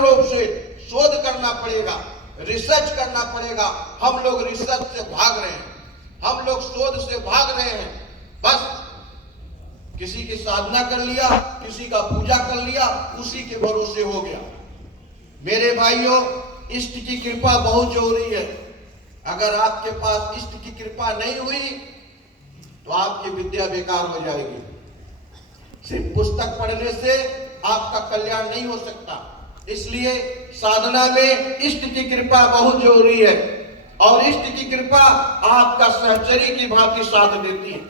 रूप से शोध करना पड़ेगा, रिसर्च करना पड़ेगा। हम लोग रिसर्च से भाग रहे हैं, हम लोग शोध से भाग रहे हैं। बस किसी की साधना कर लिया, किसी का पूजा कर लिया, उसी के भरोसे हो गया। मेरे भाइयों, इष्ट की कृपा बहुत जरूरी है। अगर आपके पास इष्ट की कृपा नहीं हुई तो आपकी विद्या बेकार हो जाएगी। सिर्फ पुस्तक पढ़ने से आपका कल्याण नहीं हो सकता। इसलिए साधना में इष्ट की कृपा बहुत जरूरी है, और इष्ट की कृपा आपका सहचरी की भांति साथ देती है।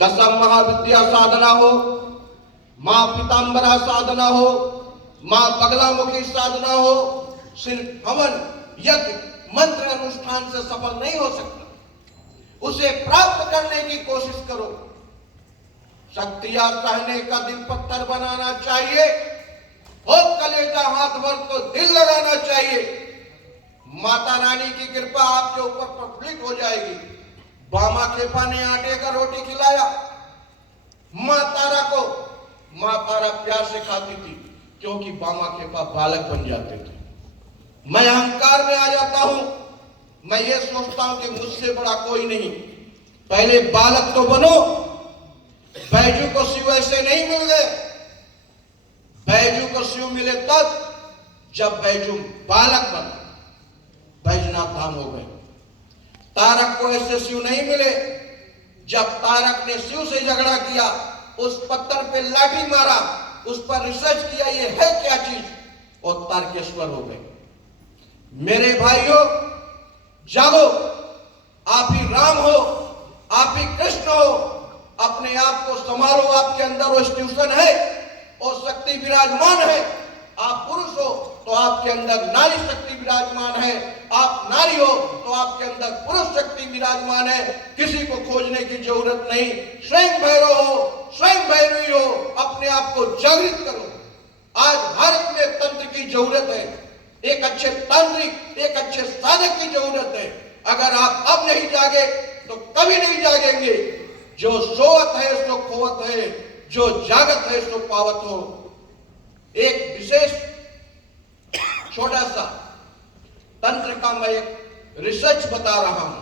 दशम महाविद्या साधना हो, मां पीतांबरा साधना हो, मां बगलामुखी साधना हो, सिर्फ हवन यज्ञ मंत्र अनुष्ठान से सफल नहीं हो सकता। उसे प्राप्त करने की कोशिश करो। शक्तियां सहने का दिल पत्थर बनाना चाहिए, हो कलेजा हाथ भर तो दिल लगाना चाहिए। माता रानी की कृपा आपके ऊपर प्रफुल्लित हो जाएगी। बामा खेपा ने आटे का रोटी खिलाया मां तारा को। मां तारा प्यार से खाती थी, क्योंकि बामा खेपा बालक बन जाते थे। मैं अहंकार में आ जाता हूं, मैं ये सोचता हूं कि मुझसे बड़ा कोई नहीं। पहले बालक तो बनो। बैजू को शिव ऐसे नहीं मिल गए। बैजू को शिव मिले तब जब बैजू बालक बना, बैजनाथ धाम हो गए। तारक को ऐसे शिव नहीं मिले। जब तारक ने शिव से झगड़ा किया, उस पत्थर पे लाठी मारा, उस पर रिसर्च किया ये है क्या चीज, और तारकेश्वर हो गए। मेरे भाइयों, जागो। आप ही राम हो, आप ही कृष्ण हो। अपने आप को संभालो। आपके अंदर वो ट्यूशन है और शक्ति विराजमान है। आप पुरुष हो तो आपके अंदर नारी शक्ति विराजमान है। आप नारी हो तो आपके अंदर पुरुष शक्ति विराजमान है। किसी को खोजने की जरूरत नहीं। स्वयं भैरव हो, स्वयं भैरवी हो। अपने आप को जागृत करो। आज भारत में तंत्र की जरूरत है। एक अच्छे तांत्रिक, एक अच्छे साधक की जरूरत है। अगर आप अब नहीं जागे तो कभी नहीं जागेंगे। जो सोवत है सो खोवत है, जो जागत है सो पावत हो। एक विशेष छोटा सा तंत्र का मैं एक रिसर्च बता रहा हूं।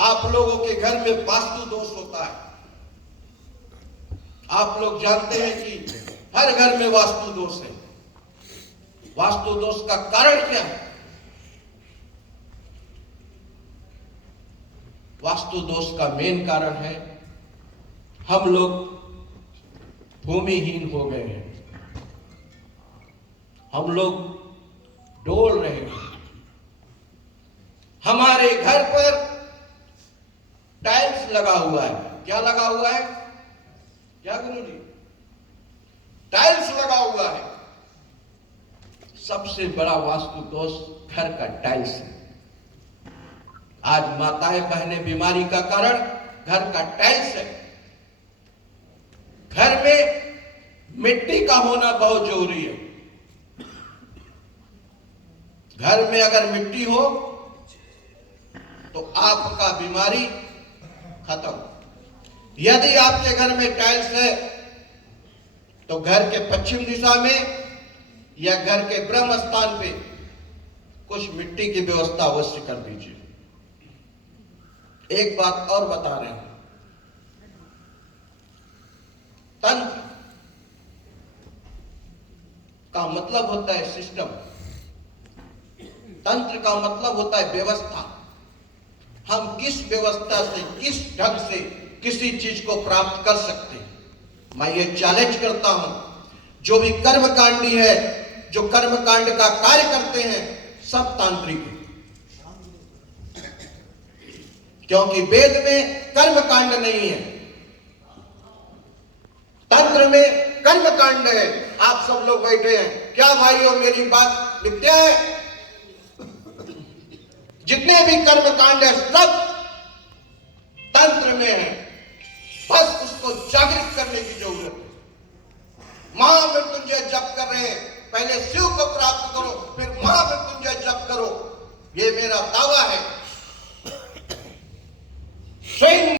आप लोगों के घर में वास्तु दोष होता है। आप लोग जानते हैं कि हर घर में वास्तु दोष है। वास्तु दोष का कारण क्या है? वास्तु दोष का मेन कारण है हम लोग भूमिहीन हो गए हैं। हम लोग डोल रहे हैं। हमारे घर पर टाइल्स लगा हुआ है। क्या लगा हुआ है? क्या गुरु जी? टाइल्स लगा हुआ है। सबसे बड़ा वास्तु दोष घर का टाइल्स है। आज माताएं बहनें बीमारी का कारण घर का टाइल्स है। घर में मिट्टी का होना बहुत जरूरी है। घर में अगर मिट्टी हो तो आपका बीमारी खत्म। यदि आपके घर में टाइल्स है तो घर के पश्चिम दिशा में या घर के ब्रह्म स्थान पे कुछ मिट्टी की व्यवस्था अवश्य कर दीजिए। एक बात और बता रहे हैं, तंत्र का मतलब होता है सिस्टम। तंत्र का मतलब होता है व्यवस्था। हम किस व्यवस्था से, किस ढंग से किसी चीज को प्राप्त कर सकते हैं। मैं ये चैलेंज करता हूं, जो भी कर्मकांडी है, जो कर्मकांड का कार्य करते हैं, सब तांत्रिक है। क्योंकि वेद में कर्मकांड नहीं है, तंत्र में कर्मकांड है। आप सब लोग बैठे हैं, क्या भाइयों मेरी बात मिथ्या है? जितने भी कर्मकांड है सब तंत्र में है। बस उसको जागृत